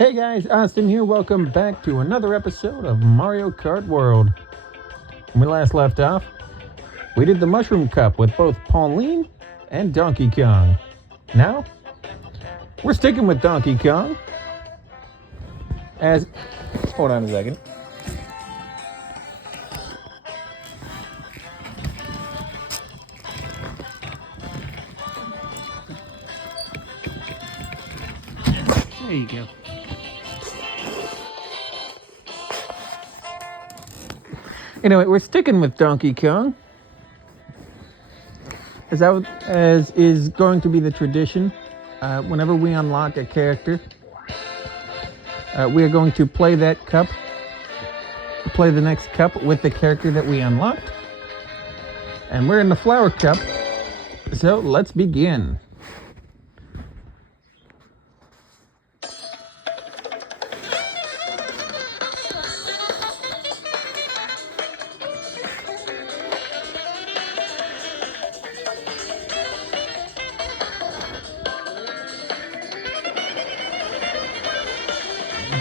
Hey guys, Austin here. Welcome back to another episode of Mario Kart World. When we last left off, we did the Mushroom Cup with both Pauline and Donkey Kong. Now, we're sticking with Donkey Kong as... Hold on a second. There you go. Anyway, we're sticking with Donkey Kong, as is going to be the tradition. Whenever we unlock a character, we are going to play the next cup with the character that we unlocked. And we're in the Flower Cup, so let's begin.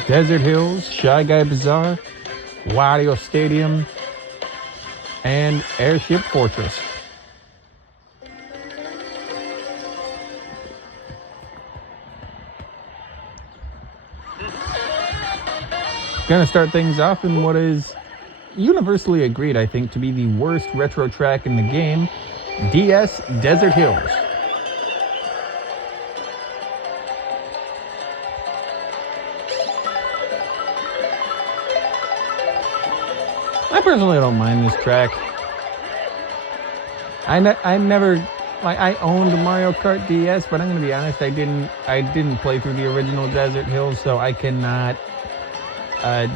Desert Hills, Shy Guy Bazaar, Wario Stadium, and Airship Fortress. Gonna start things off in what is universally agreed, I think, to be the worst retro track in the game, DS Desert Hills. I personally don't mind this track. I owned Mario Kart DS, but I'm gonna be honest, I didn't play through the original Desert Hills, so I cannot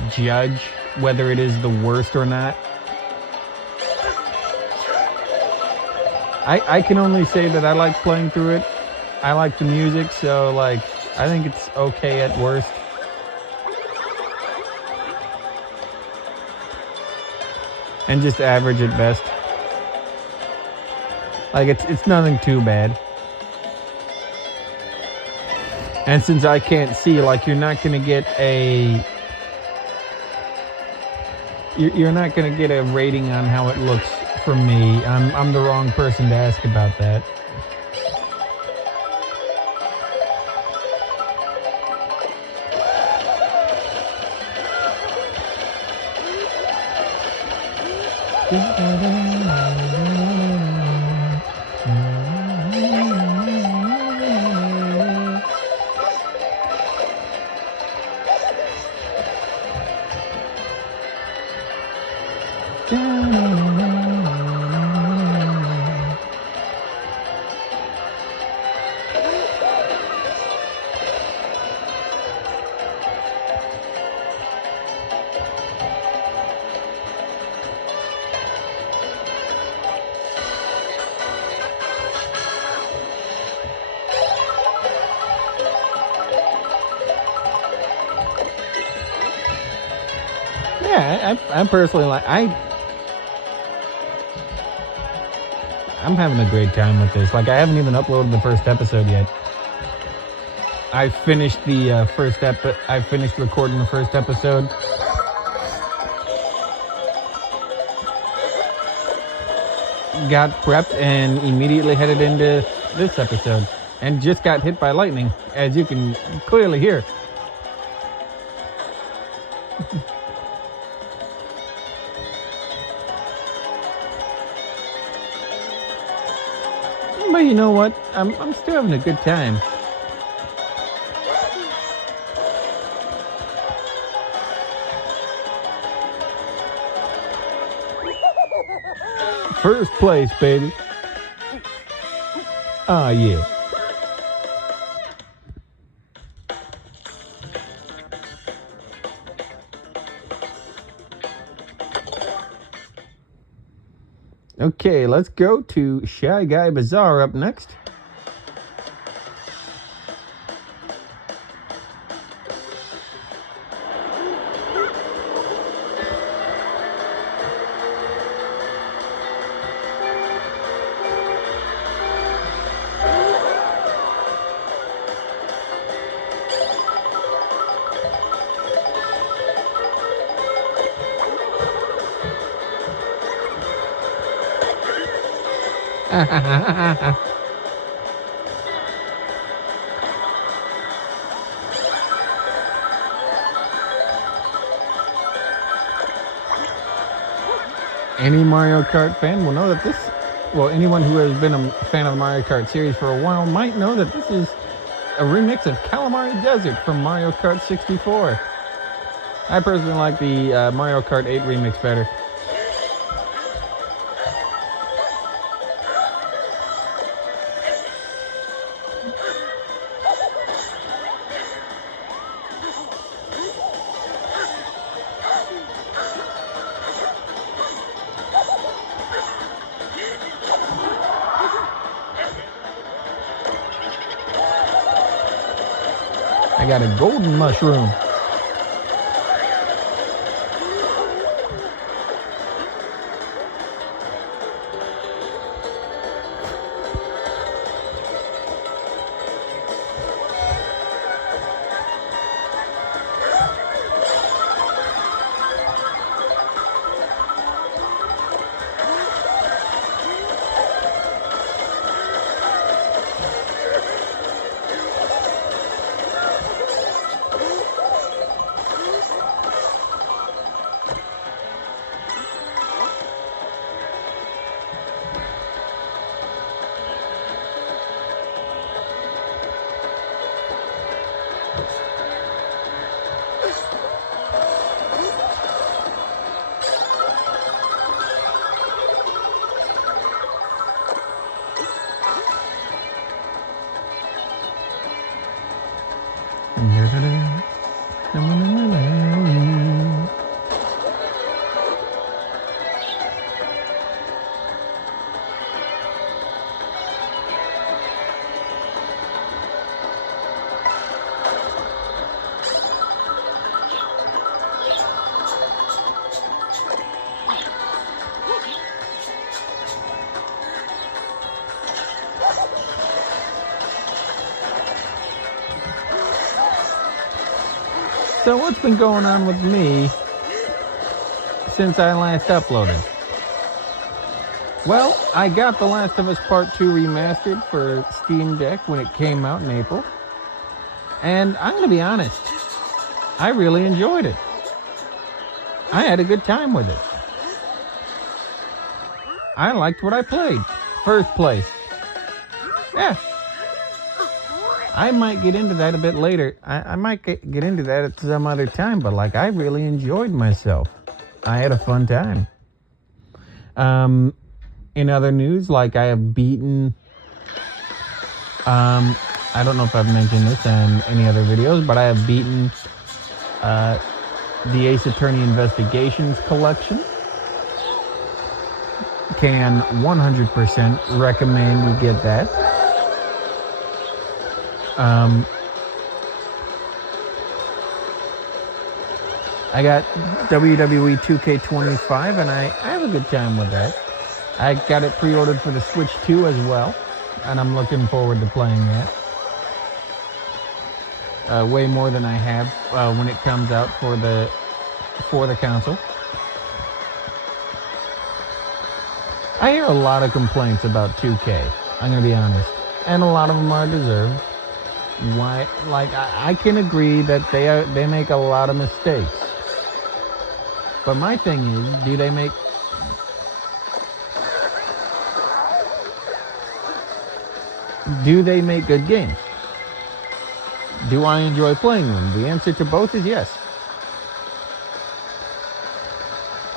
judge whether it is the worst or not. I can only say that I like playing through it. I like the music, so I think it's okay at worst. And just average at best. It's nothing too bad. And since I can't see, you're not gonna get a rating on how it looks from me. I'm the wrong person to ask about that. Yeah, I'm personally I'm having a great time with this. I haven't even uploaded the first episode yet. I finished I finished recording the first episode. Got prepped and immediately headed into this episode. And just got hit by lightning, as you can clearly hear. But you know what? I'm still having a good time. First place, baby. Ah, yeah. Okay, let's go to Shy Guy Bazaar up next. Any Mario Kart fan will know that this, well, anyone who has been a fan of the Mario Kart series for a while might know that this is a remix of Calamari Desert from Mario Kart 64. I personally like the Mario Kart 8 remix better. I got a golden mushroom. So what's been going on with me since I last uploaded? Well, I got The Last of Us Part 2 remastered for Steam Deck when it came out in April. And I'm going to be honest, I really enjoyed it. I had a good time with it. I liked what I played. First place. Yeah. I might get into that a bit later. I might get into that at some other time, but like I really enjoyed myself. I had a fun time. In other news, like I have beaten, I don't know if I've mentioned this in any other videos, but I have beaten the Ace Attorney Investigations collection. Can 100% recommend you get that. I got WWE 2K25 and I have a good time with that. I got it pre-ordered for the Switch 2 as well, and I'm looking forward to playing that. Way more than I have when it comes out for the console. I hear a lot of complaints about 2K, I'm going to be honest, and a lot of them are deserved. Why? Like, I can agree that they make a lot of mistakes. But my thing is, do they make good games? Do I enjoy playing them? The answer to both is yes.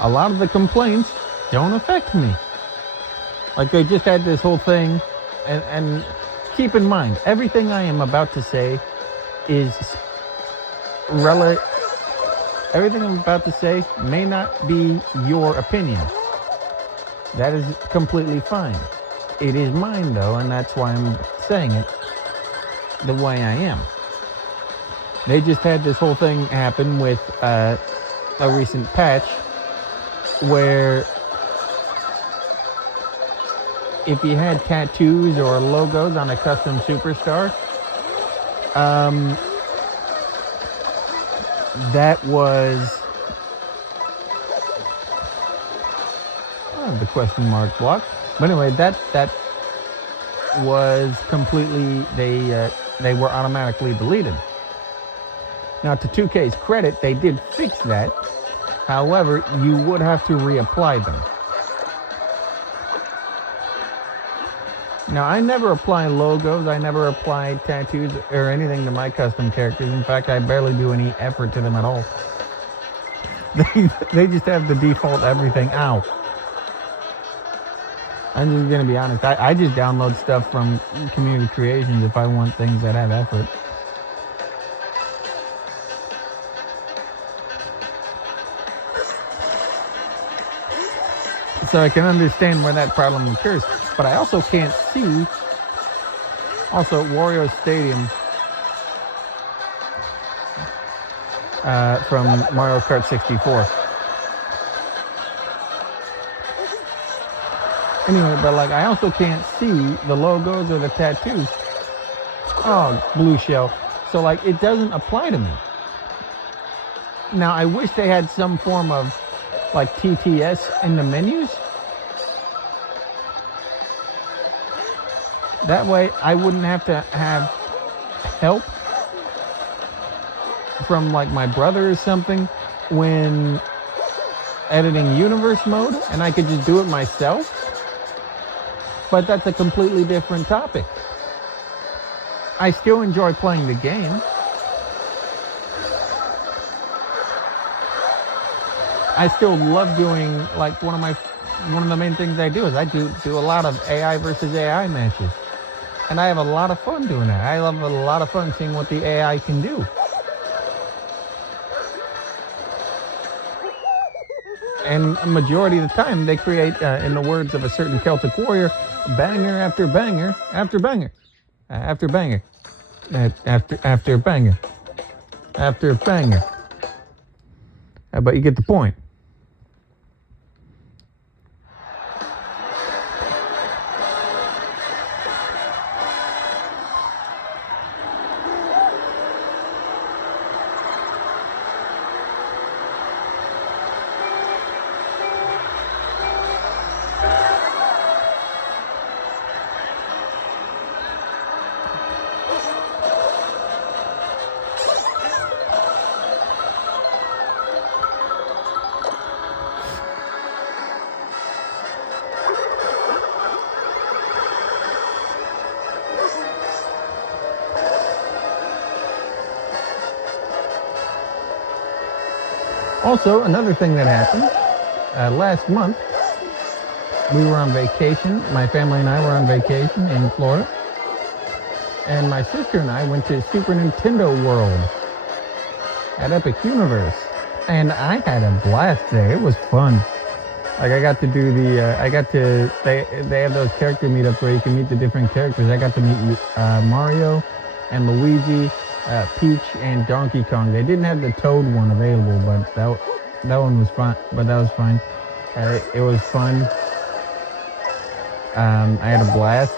A lot of the complaints don't affect me. Like, they just had this whole thing, and keep in mind, everything I am about to say is everything I'm about to say may not be your opinion. That is completely fine. It is mine, though, and that's why I'm saying it the way I am. They just had this whole thing happen with a recent patch where if you had tattoos or logos on a custom superstar, that was the question mark block. But anyway, that was completely, they were automatically deleted. Now, to 2K's credit, they did fix that. However, you would have to reapply them. Now, I never apply logos, I never apply tattoos or anything to my custom characters. In fact, I barely do any effort to them at all. They just have the default everything. Ow. I'm just going to be honest. I just download stuff from community creations if I want things that have effort. So I can understand where that problem occurs. But I also can't see. Also, Wario Stadium from Mario Kart 64. Anyway, but like I also can't see the logos or the tattoos. Oh, blue shell. So like it doesn't apply to me. Now I wish they had some form of like TTS in the menus. That way I wouldn't have to have help from like my brother or something when editing universe mode, and I could just do it myself. But that's a completely different topic. I still enjoy playing the game. I still love doing, like, one of the main things I do is I do a lot of AI versus AI matches. And I have a lot of fun doing that. I have a lot of fun seeing what the AI can do. And a majority of the time, they create, in the words of a certain Celtic warrior, banger after banger after banger after banger after banger after banger. But you get the point. Also, another thing that happened, last month, we were on vacation. My family and I were on vacation in Florida. And my sister and I went to Super Nintendo World at Epic Universe. And I had a blast there. It was fun. Like, I got to do they have those character meetups where you can meet the different characters. I got to meet Mario and Luigi, Peach, and Donkey Kong. They didn't have the Toad one available, but that one was fun. But that was fine. It was fun. I had a blast.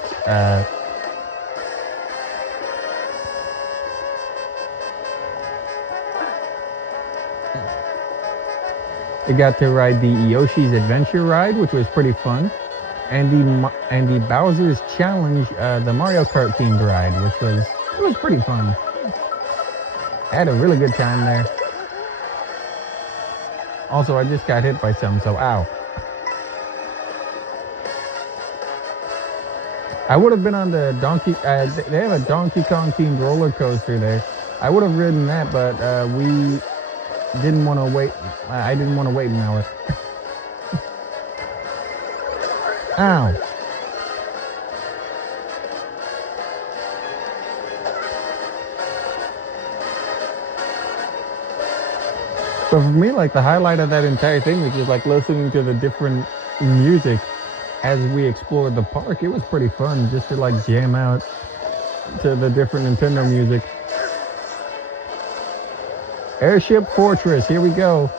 I got to ride the Yoshi's Adventure ride, which was pretty fun, and the Bowser's Challenge, the Mario Kart themed ride, which was pretty fun. I had a really good time there. Also, I just got hit by something, so ow. I would have been on the they have a Donkey Kong themed roller coaster there. I would have ridden that, but we didn't want to wait. I didn't want to wait an hour. Ow. So for me, like, the highlight of that entire thing was just like listening to the different music as we explored the park. It was pretty fun just to like jam out to the different Nintendo music. Airship Fortress, here we go.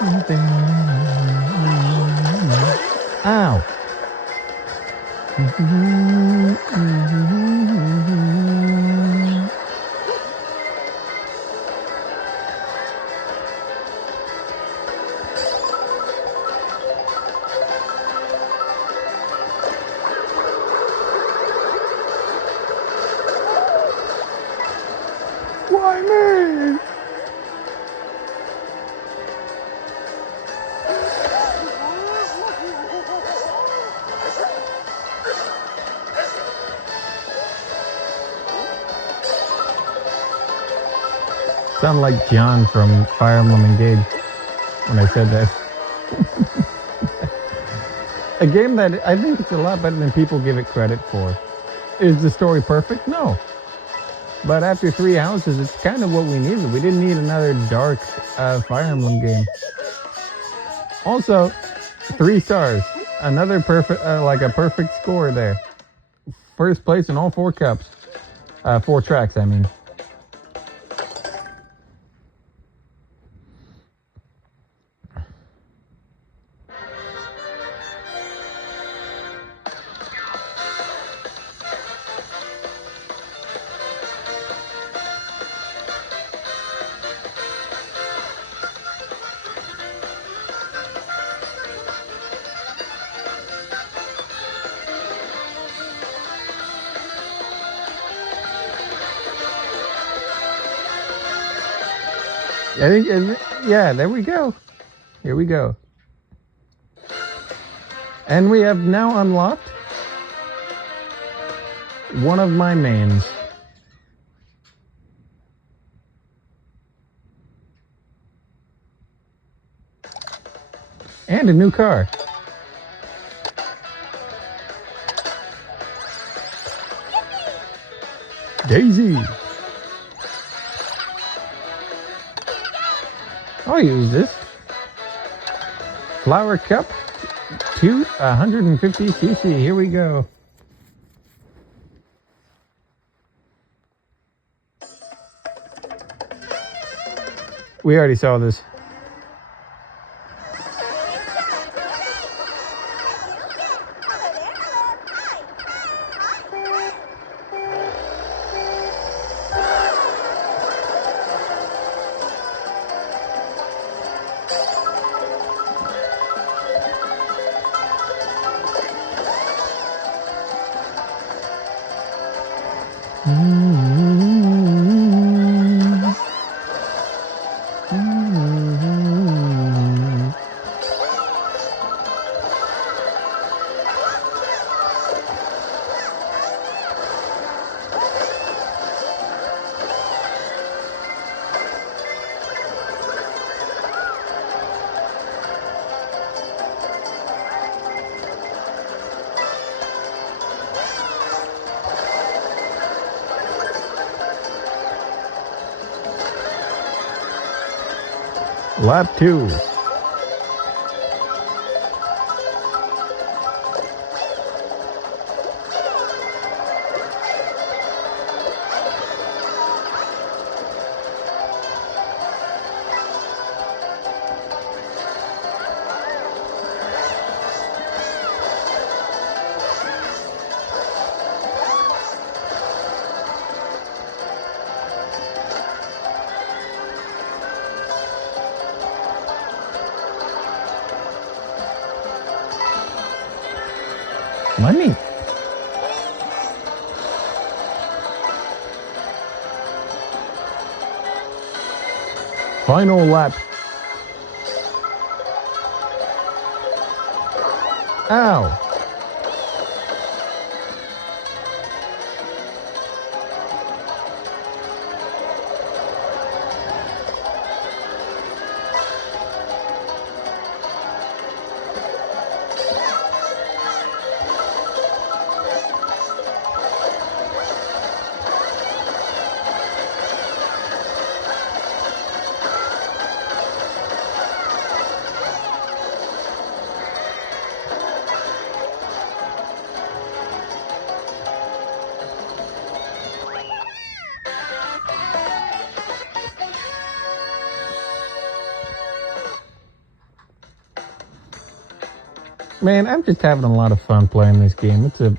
Ow! Why me? Sound like John from Fire Emblem Engage when I said that. A game that I think it's a lot better than people give it credit for. Is the story perfect? No. But after 3 houses, it's kind of what we needed. We didn't need another dark Fire Emblem game. Also, 3 stars. Another perfect, like a perfect score there. First place in all 4 cups. 4 tracks, I mean. I think, yeah, there we go. Here we go. And we have now unlocked one of my mains. And a new car. Daisy. I'll use this. Flower cup to 150cc. Here we go. We already saw this. Lap 2. Money. Final lap. Ow. Man, I'm just having a lot of fun playing this game. It's a...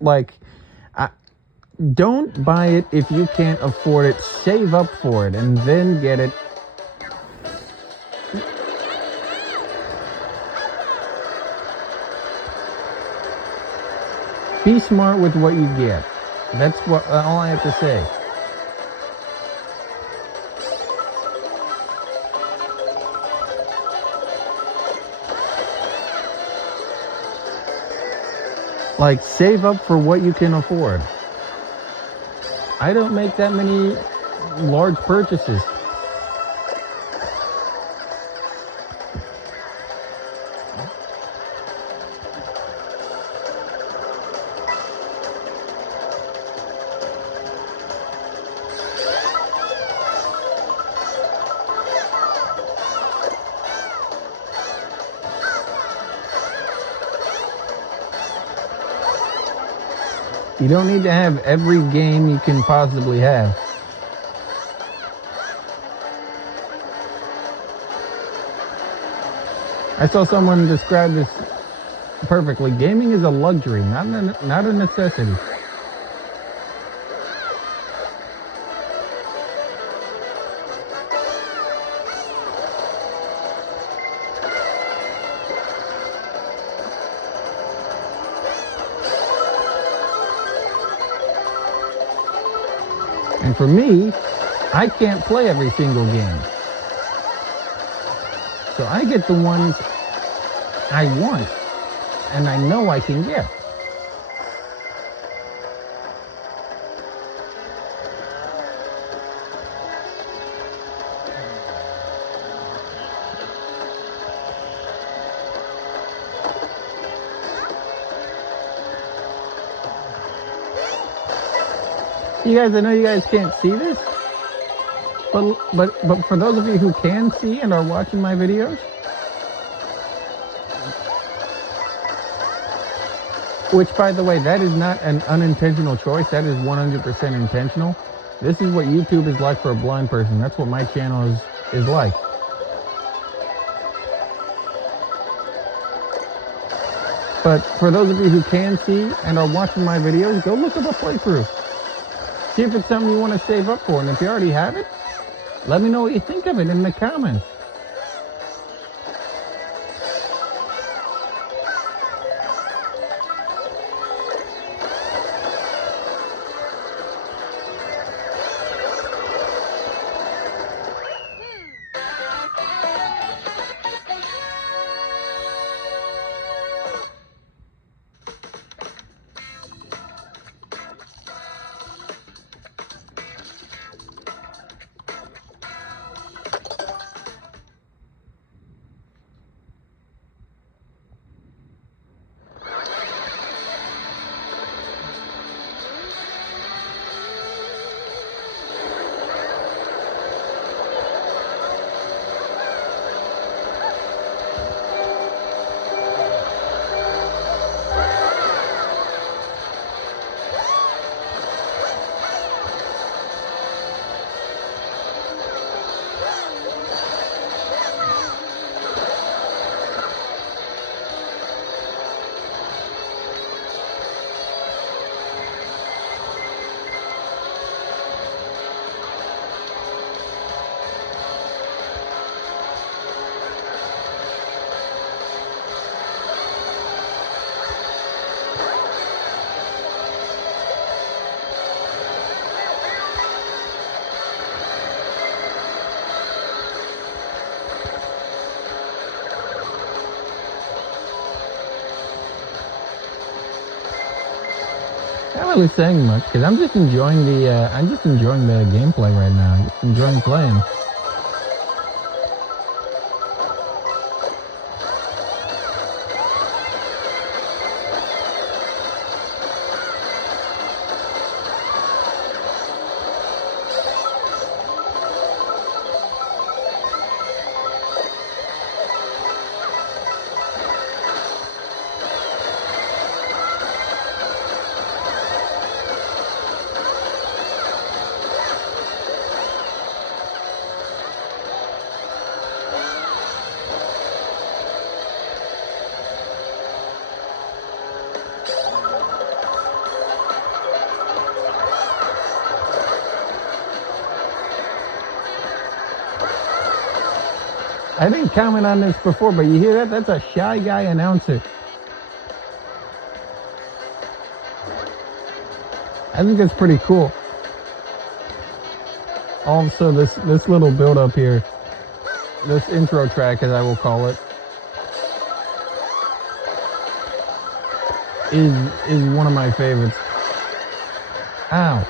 Like, I, don't buy it if you can't afford it. Save up for it and then get it. Be smart with what you get. That's what all I have to say. Like, save up for what you can afford. I don't make that many large purchases. You don't need to have every game you can possibly have. I saw someone describe this perfectly. Gaming is a luxury, not a necessity. And for me, I can't play every single game. So I get the ones I want and I know I can get. You guys, I know you guys can't see this, but for those of you who can see and are watching my videos, which, by the way, that is not an unintentional choice. That is 100% intentional. This is what YouTube is like for a blind person. That's what my channel is like. But for those of you who can see and are watching my videos, go look up a playthrough. See if it's something you want to save up for. And if you already have it, let me know what you think of it in the comments. Not really saying much because I'm just enjoying the gameplay right now. I'm just enjoying playing. I didn't comment on this before, but you hear that? That's a Shy Guy announcer. I think that's pretty cool. Also, this little build up here, this intro track, as I will call it, is one of my favorites. Ow.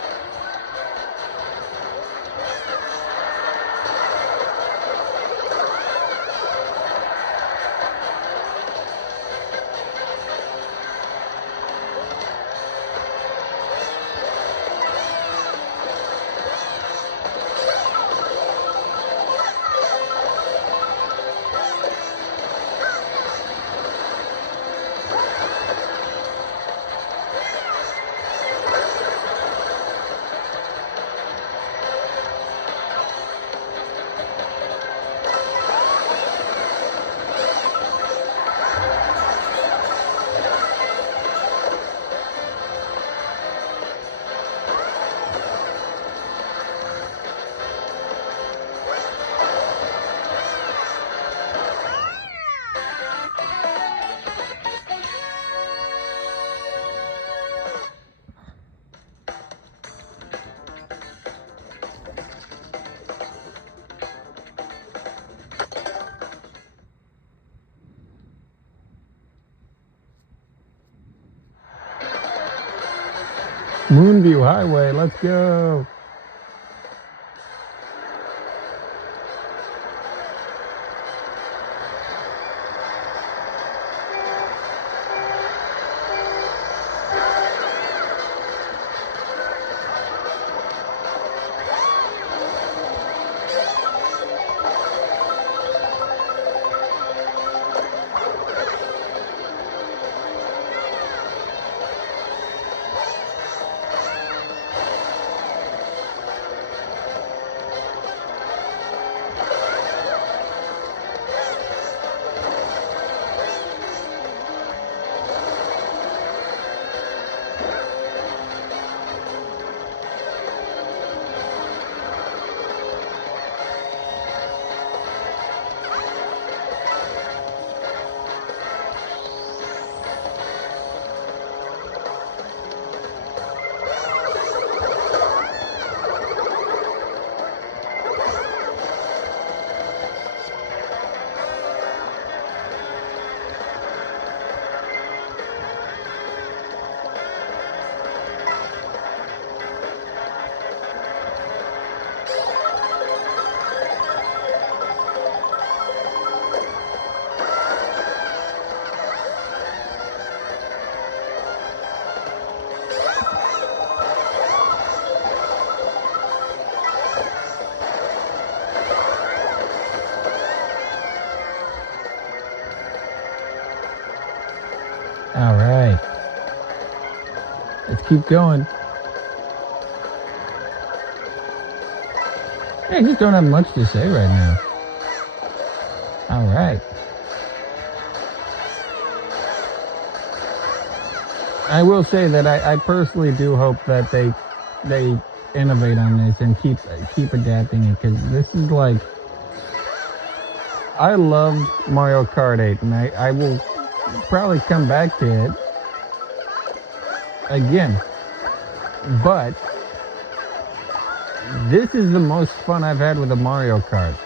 Moonview Highway, let's go. All right. Let's keep going. I just don't have much to say right now. All right. I will say that I personally do hope that they innovate on this and keep adapting it, because this is like, I loved Mario Kart 8, and I will probably come back to it again. But this is the most fun I've had with a Mario Kart.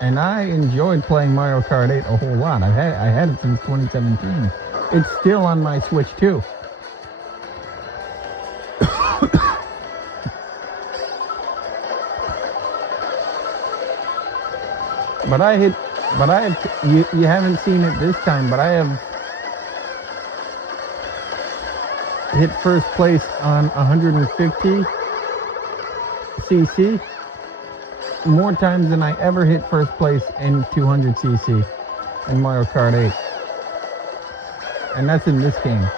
And I enjoyed playing Mario Kart 8 a whole lot. I had it since 2017. It's still on my Switch too. You haven't seen it this time, but I have hit first place on 150 cc more times than I ever hit first place in 200 cc in Mario Kart 8. And that's in this game.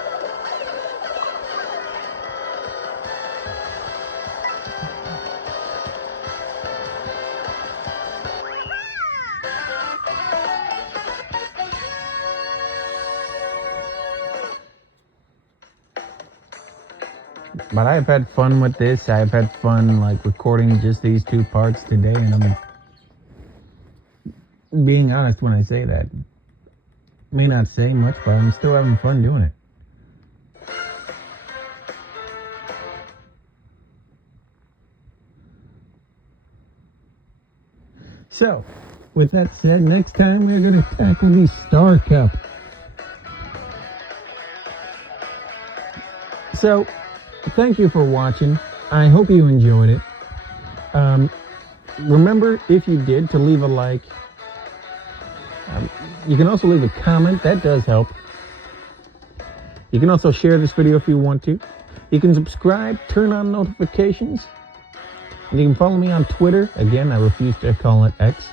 But I've had fun with this. I've had fun like recording just these two parts today, and I'm being honest when I say that. May not say much, but I'm still having fun doing it. So, with that said, next time we're going to tackle the Star Cup. So, thank you for watching. I hope you enjoyed it. Remember, if you did, to leave a like. You can also leave a comment. That does help. You can also share this video if you want to. You can subscribe, turn on notifications. And you can follow me on Twitter. Again, I refuse to call it X.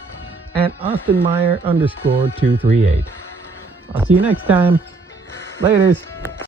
At AustinMeyer_238. I'll see you next time. Laters.